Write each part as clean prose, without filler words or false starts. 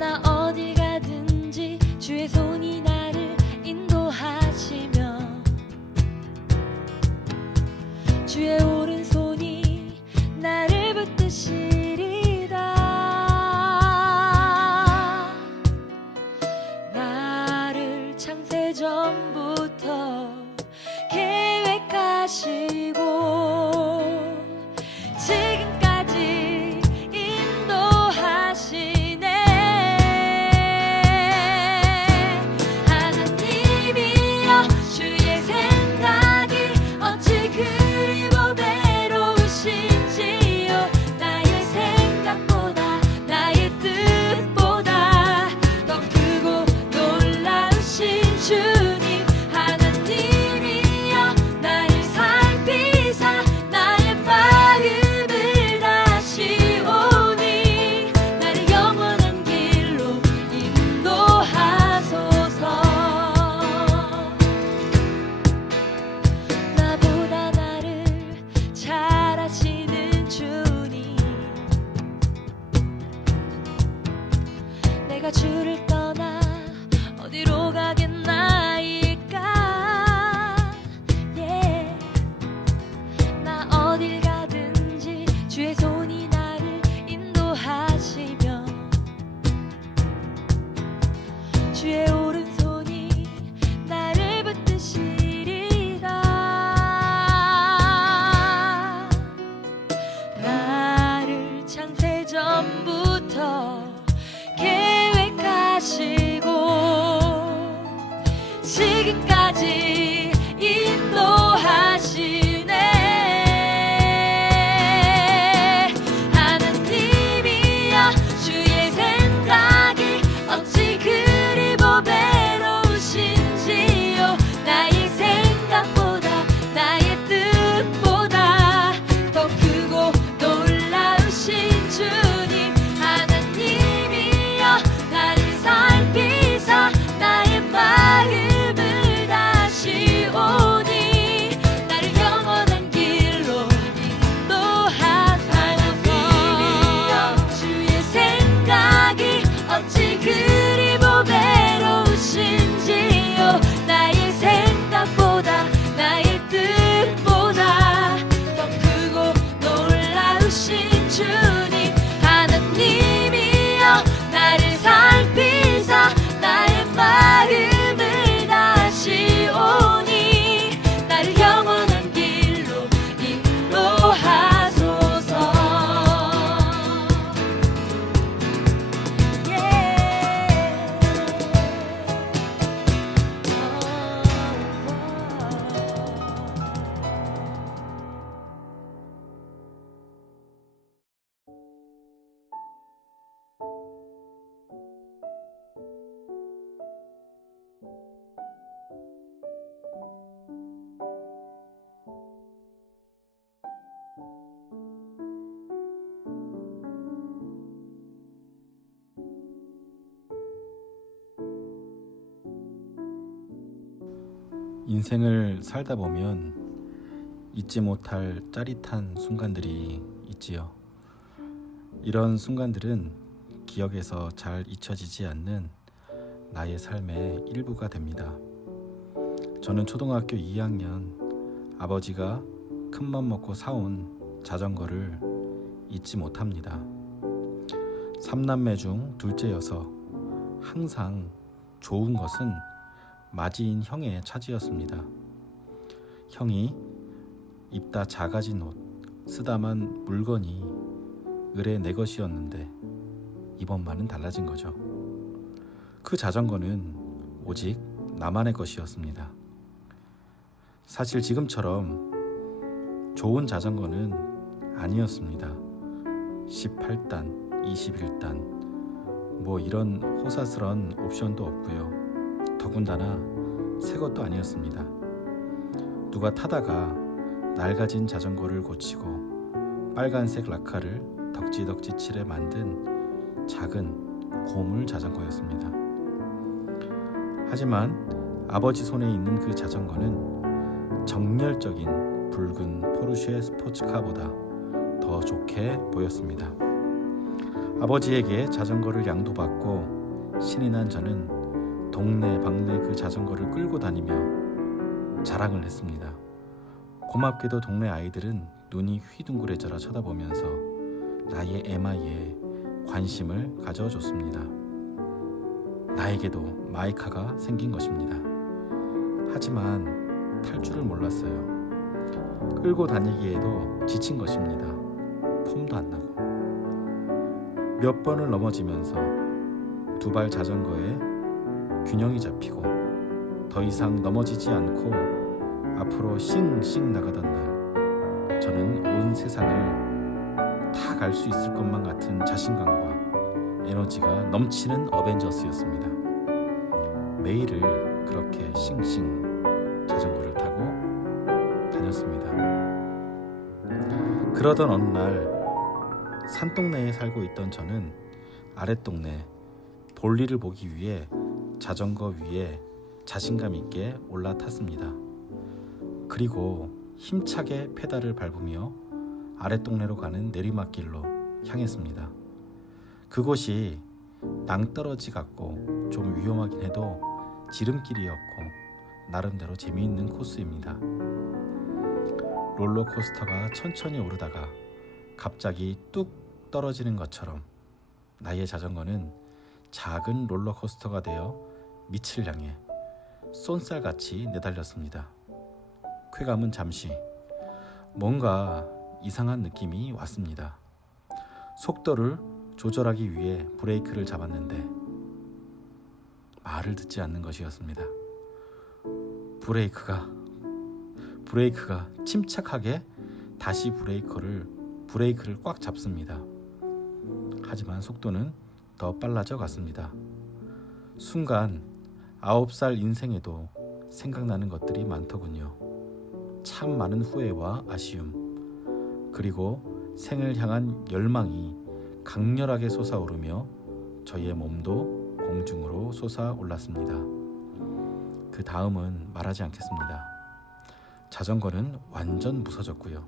나 어딜 가든지 주의 손이 나를 인도하시며 주의 오른손이 나를 붙드시리다. 나를 창세전부터 계획하시고 지금까지 인도하시네. 하나님이여 주의 생각이 어찌 그리 보배로우신지요. 나의 생각보다 나의 뜻보다 더 크고 놀라우신 주님. 하나님이여 나를 살피사 나의 마음을 다시오니 나를 영원한 길로 인도하소서. 나보다 나를 잘 아시는 주님, 내가 주를 떠나 어디로 가겠나이까. yeah. 나 어딜 가든지 주의 손이 나를 인도하시며 주의 오른손이 나를 붙드시리다. 나를 창세전부터 계획하시고 지금까지 인도하시네. 하나님이여 주의 생각이 어찌 그리 보배로우신지요. 나의 생각보다 나의 뜻보다 더 크고 놀라우신 주님. 하나님이여 나를 살피사 나의 마음을 다시오니 나를 영원한 길로 인도하소서. 하나님이여 주의 생각이 어찌 그리 보배로우신지요. 나의 생각보다 나의 뜻보다 더 크고 놀라우신 주님. 하나님이여 나를 살피사 나의 마음을 다시오니 나를 영원한 길로 인도하소서. 인생을 살다 보면 잊지 못할 짜릿한 순간들이 있지요. 이런 순간들은 기억에서 잘 잊혀지지 않는 나의 삶의 일부가 됩니다. 저는 초등학교 2학년 아버지가 큰맘 먹고 사온 자전거를 잊지 못합니다. 3남매 중 둘째여서 항상 좋은 것은 맞이인 형의 차지였습니다. 형이 입다 작아진 옷, 쓰다만 물건이 을의 내 것이었는데 이번만은 달라진 거죠. 그 자전거는 오직 나만의 것이었습니다. 사실 지금처럼 좋은 자전거는 아니었습니다. 18단, 21단 뭐 이런 호사스런 옵션도 없고요. 더군다나 새 것도 아니었습니다. 누가 타다가 낡아진 자전거를 고치고 빨간색 라카를 덕지덕지 칠해 만든 작은 고물 자전거였습니다. 하지만 아버지 손에 있는 그 자전거는 정열적인 붉은 포르쉐 스포츠카보다 더 좋게 보였습니다. 아버지에게 자전거를 양도받고 신이 난 저는 동네 방네 그 자전거를 끌고 다니며 자랑을 했습니다. 고맙게도 동네 아이들은 눈이 휘둥그레져라 쳐다보면서 나의 MI에 관심을 가져줬습니다. 나에게도 마이카가 생긴 것입니다. 하지만 탈 줄을 몰랐어요. 끌고 다니기에도 지친 것입니다. 폼도 안 나고. 몇 번을 넘어지면서 두 발 자전거에 균형이 잡히고 더 이상 넘어지지 않고 앞으로 싱싱 나가던 날, 저는 온 세상을 다 갈 수 있을 것만 같은 자신감과 에너지가 넘치는 어벤져스였습니다. 매일을 그렇게 싱싱 자전거를 타고 다녔습니다. 그러던 어느 날 산동네에 살고 있던 저는 아랫동네 볼일을 보기 위해 자전거 위에 자신감 있게 올라탔습니다. 그리고 힘차게 페달을 밟으며 아랫동네로 가는 내리막길로 향했습니다. 그곳이 낭떠러지 같고 좀 위험하긴 해도 지름길이었고 나름대로 재미있는 코스입니다. 롤러코스터가 천천히 오르다가 갑자기 뚝 떨어지는 것처럼 나의 자전거는 작은 롤러코스터가 되어 밑을 향해 쏜살같이 내달렸습니다. 쾌감은 잠시, 뭔가 이상한 느낌이 왔습니다. 속도를 조절하기 위해 브레이크를 잡았는데 말을 듣지 않는 것이었습니다. 브레이크가 침착하게 다시 브레이크를 꽉 잡습니다. 하지만 속도는 더 빨라져 갔습니다. 순간 9살 인생에도 생각나는 것들이 많더군요. 참 많은 후회와 아쉬움, 그리고 생을 향한 열망이 강렬하게 솟아오르며 저희의 몸도 공중으로 솟아올랐습니다. 그 다음은 말하지 않겠습니다. 자전거는 완전 무서졌고요.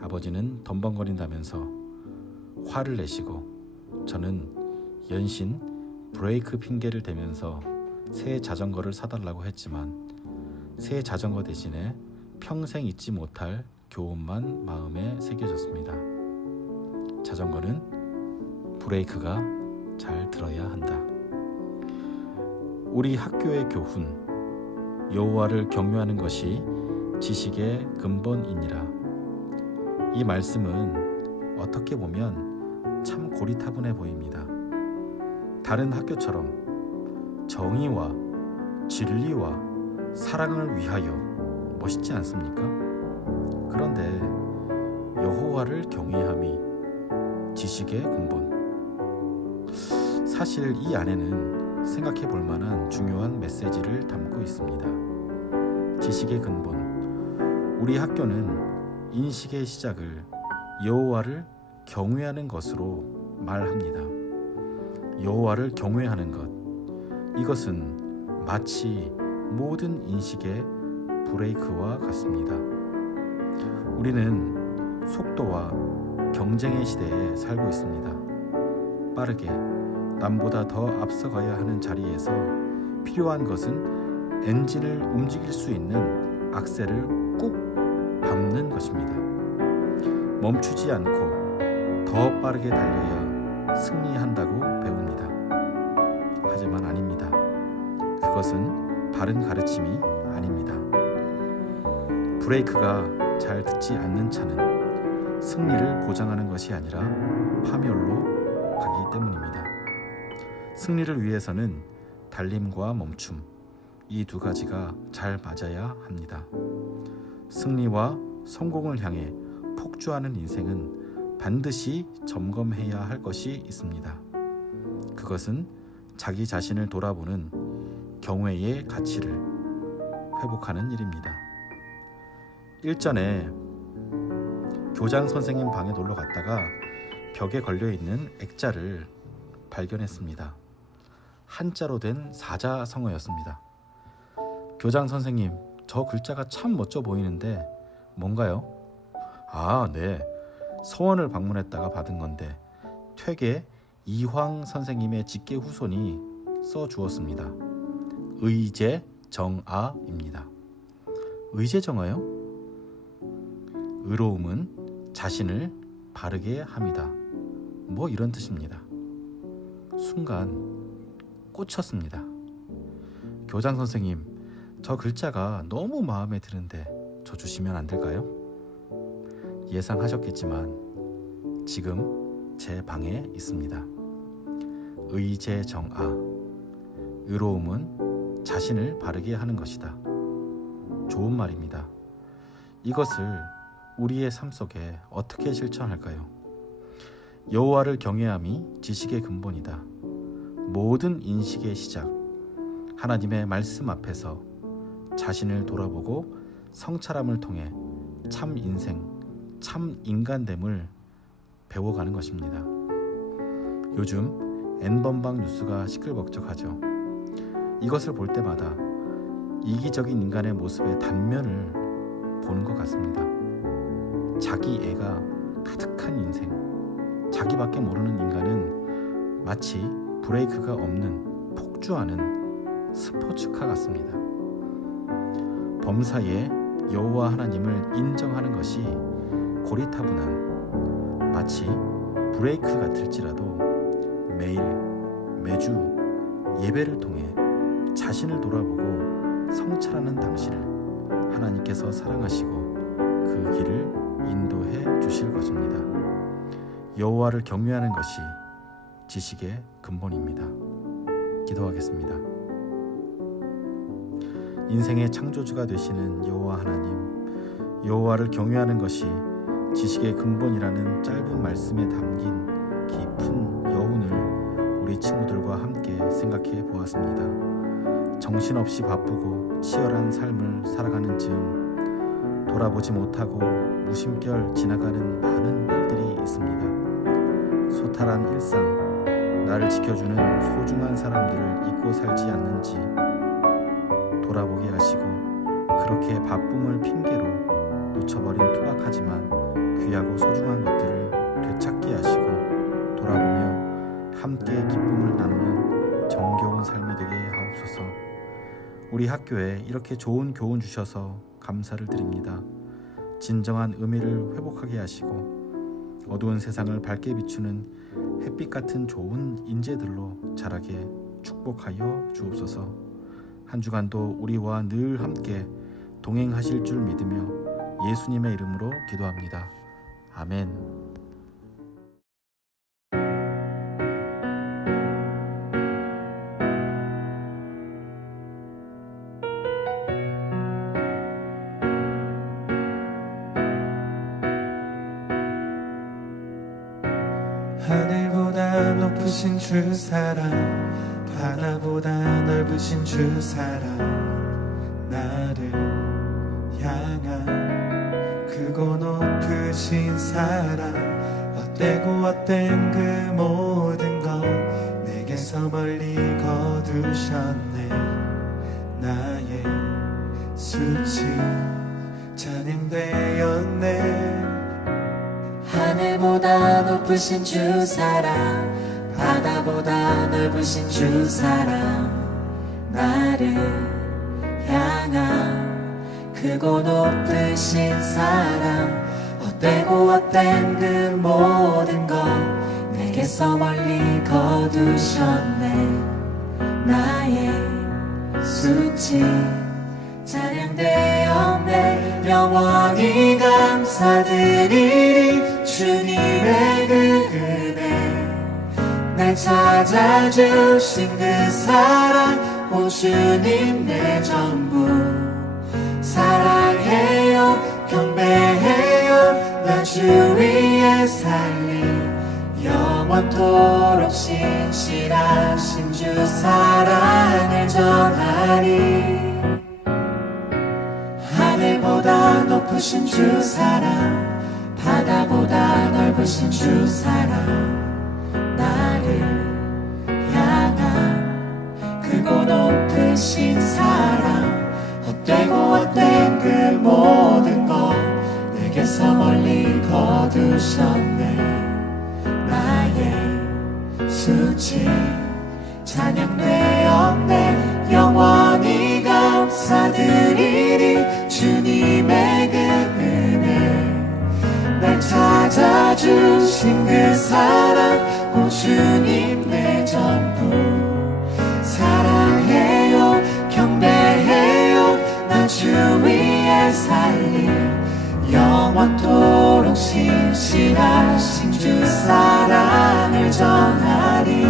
아버지는 덤벙거린다면서 화를 내시고 저는 연신 브레이크 핑계를 대면서 새 자전거를 사달라고 했지만 새 자전거 대신에 평생 잊지 못할 교훈만 마음에 새겨졌습니다. 자전거는 브레이크가 잘 들어야 한다. 우리 학교의 교훈, 여호와를 경유하는 것이 지식의 근본이니라. 이 말씀은 어떻게 보면 참 고리타분해 보입니다. 다른 학교처럼 정의와 진리와 사랑을 위하여 멋있지 않습니까? 그런데 여호와를 경외함이 지식의 근본. 사실 이 안에는 생각해 볼 만한 중요한 메시지를 담고 있습니다. 지식의 근본. 우리 학교는 인식의 시작을 여호와를 경외하는 것으로 말합니다. 여호와를 경외하는 것, 이것은 마치 모든 인식의 브레이크와 같습니다. 우리는 속도와 경쟁의 시대에 살고 있습니다. 빠르게 남보다 더 앞서가야 하는 자리에서 필요한 것은 엔진을 움직일 수 있는 악셀을 꾹 밟는 것입니다. 멈추지 않고 더 빠르게 달려야 승리한다고 배웁니다. 하지만 아닙니다. 그것은 바른 가르침이 아닙니다. 브레이크가 잘 듣지 않는 차는 승리를 보장하는 것이 아니라 파멸로 가기 때문입니다. 승리를 위해서는 달림과 멈춤, 이 두 가지가 잘 맞아야 합니다. 승리와 성공을 향해 폭주하는 인생은 반드시 점검해야 할 것이 있습니다. 그것은 자기 자신을 돌아보는 경외의 가치를 회복하는 일입니다. 일전에 교장 선생님 방에 놀러 갔다가 벽에 걸려있는 액자를 발견했습니다. 한자로 된 사자성어였습니다. 교장 선생님, 저 글자가 참 멋져 보이는데 뭔가요? 아, 네. 서원을 방문했다가 받은 건데 퇴계 이황 선생님의 직계 후손이 써주었습니다. 의제정아입니다. 의제정아요? 의로움은 자신을 바르게 함이다. 뭐 이런 뜻입니다. 순간 꽂혔습니다. 교장 선생님, 저 글자가 너무 마음에 드는데 저 주시면 안 될까요? 예상하셨겠지만 지금 제 방에 있습니다. 의제정아, 의로움은 자신을 바르게 하는 것이다. 좋은 말입니다. 이것을 우리의 삶 속에 어떻게 실천할까요? 여호와를 경외함이 지식의 근본이다. 모든 인식의 시작, 하나님의 말씀 앞에서 자신을 돌아보고 성찰함을 통해 참 인생, 참 인간됨을 배워가는 것입니다. 요즘 N번방 뉴스가 시끌벅적하죠. 이것을 볼 때마다 이기적인 인간의 모습의 단면을 보는 것 같습니다. 자기 애가 가득한 인생, 자기밖에 모르는 인간은 마치 브레이크가 없는 폭주하는 스포츠카 같습니다. 범사에 여호와 하나님을 인정하는 것이 고리타분한 마치 브레이크 같을지라도 매일 매주 예배를 통해 자신을 돌아보고 성찰하는 당신을 하나님께서 사랑하시고 그 길을 인도해 주실 것입니다. 여호와를 경외하는 것이 지식의 근본입니다. 기도하겠습니다. 인생의 창조주가 되시는 여호와 하나님, 여호와를 경외하는 것이 지식의 근본이라는 짧은 말씀에 담긴 깊은 여운을 우리 친구들과 함께 생각해 보았습니다. 정신없이 바쁘고 치열한 삶을 살아가는 즈음 돌아보지 못하고 무심결 지나가는 많은 일들이 있습니다. 소탈한 일상, 나를 지켜주는 소중한 사람들을 잊고 살지 않는지 돌아보게 하시고, 그렇게 바쁨을 핑계로 놓쳐버린 투박하지만 귀하고 소중한 것들을 되찾게 하시고 돌아보며 함께 기쁨을 나누는 정겨운 삶이 되게 하옵소서. 우리 학교에 이렇게 좋은 교훈 주셔서 감사를 드립니다. 진정한 의미를 회복하게 하시고 어두운 세상을 밝게 비추는 햇빛 같은 좋은 인재들로 자라게 축복하여 주옵소서. 한 주간도 우리와 늘 함께 동행하실 줄 믿으며 예수님의 이름으로 기도합니다. 아멘. 하늘보다 높으신 주 사랑, 바다보다 넓으신 주 사랑, 나를 향한 크고 높으신 사랑, 헛되고 헛된 그 모든 것 내게서 멀리 거두셨네. 나의 수치 찬양되었네. 하늘보다 높으신 주 사랑, 바다보다 넓으신 주 사랑, 나를 향한 크고 높으신 사랑, 헛되고 헛된 그 모든 것 내게서 멀리 거두셨네. 나의 수치 찬양되었네. 영원히 감사드리리 주님의 그 은혜, 날 찾아주신 그 사랑, 오 주님 내 전부 사랑해요 경배해요. 나 주 위에 살리 영원토록 신실하신 주 사랑을 전하리. 하늘보다 높으신 주 사랑, 바다보다 넓으신 주 사랑, 나를 향한 크고 높으신 사랑, 헛되고 헛된 그 모든 것 내게서 멀리 거두셨네. 나의 수치 찬양되었네. 영원히 감사드리리. 주님의 그 은혜, 날 찾아주신 그 사랑, 오 주님 내 전부 사랑해요, 경배해요. 나 주 위에 살리 영원토록 신실하신 주 사랑을 전하리.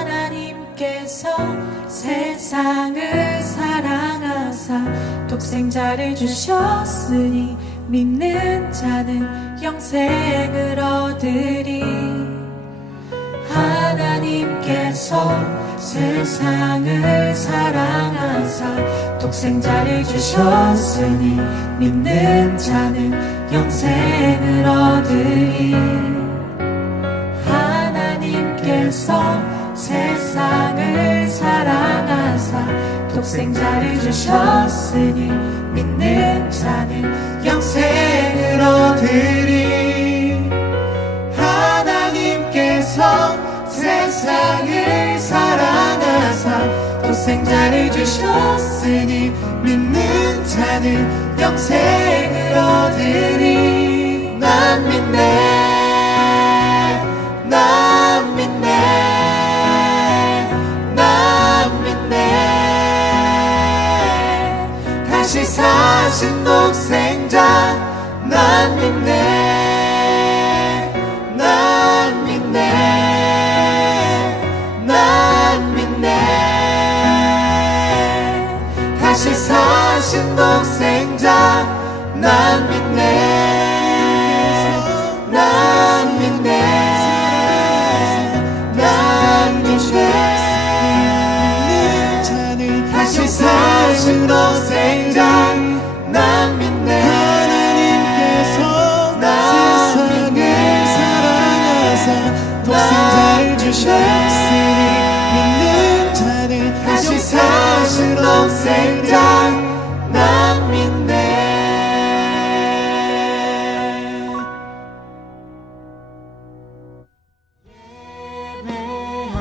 하나님께서 세상을 사랑하사 독생자를 주셨으니 믿는 자는 영생을 얻으리. 하나님께서 세상을 사랑하사 독생자를 주셨으니 믿는 자는 영생을 얻으리. 하나님께서 세상을 사랑하사 독생자를 주셨으니 믿는 자는 영생을 얻으리. 하나님께서 세상을 사랑하사 독생자를 주셨으니 믿는 자는 영생을 얻으리. 난 믿네, 난 믿네, 난 믿네. 다시 사신 독생자 난 믿네, 난 믿네, 난 믿네. 다시 사신 독생자 난 믿네, 난 믿네, 난 믿네. 다시 사신 독생자 난 믿네. 하나님께서 세상을 사랑하사 독생자를 주셨으니 믿는 자는 다시 사신 독생자 난 믿네.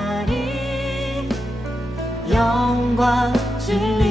예배하리 영광 진리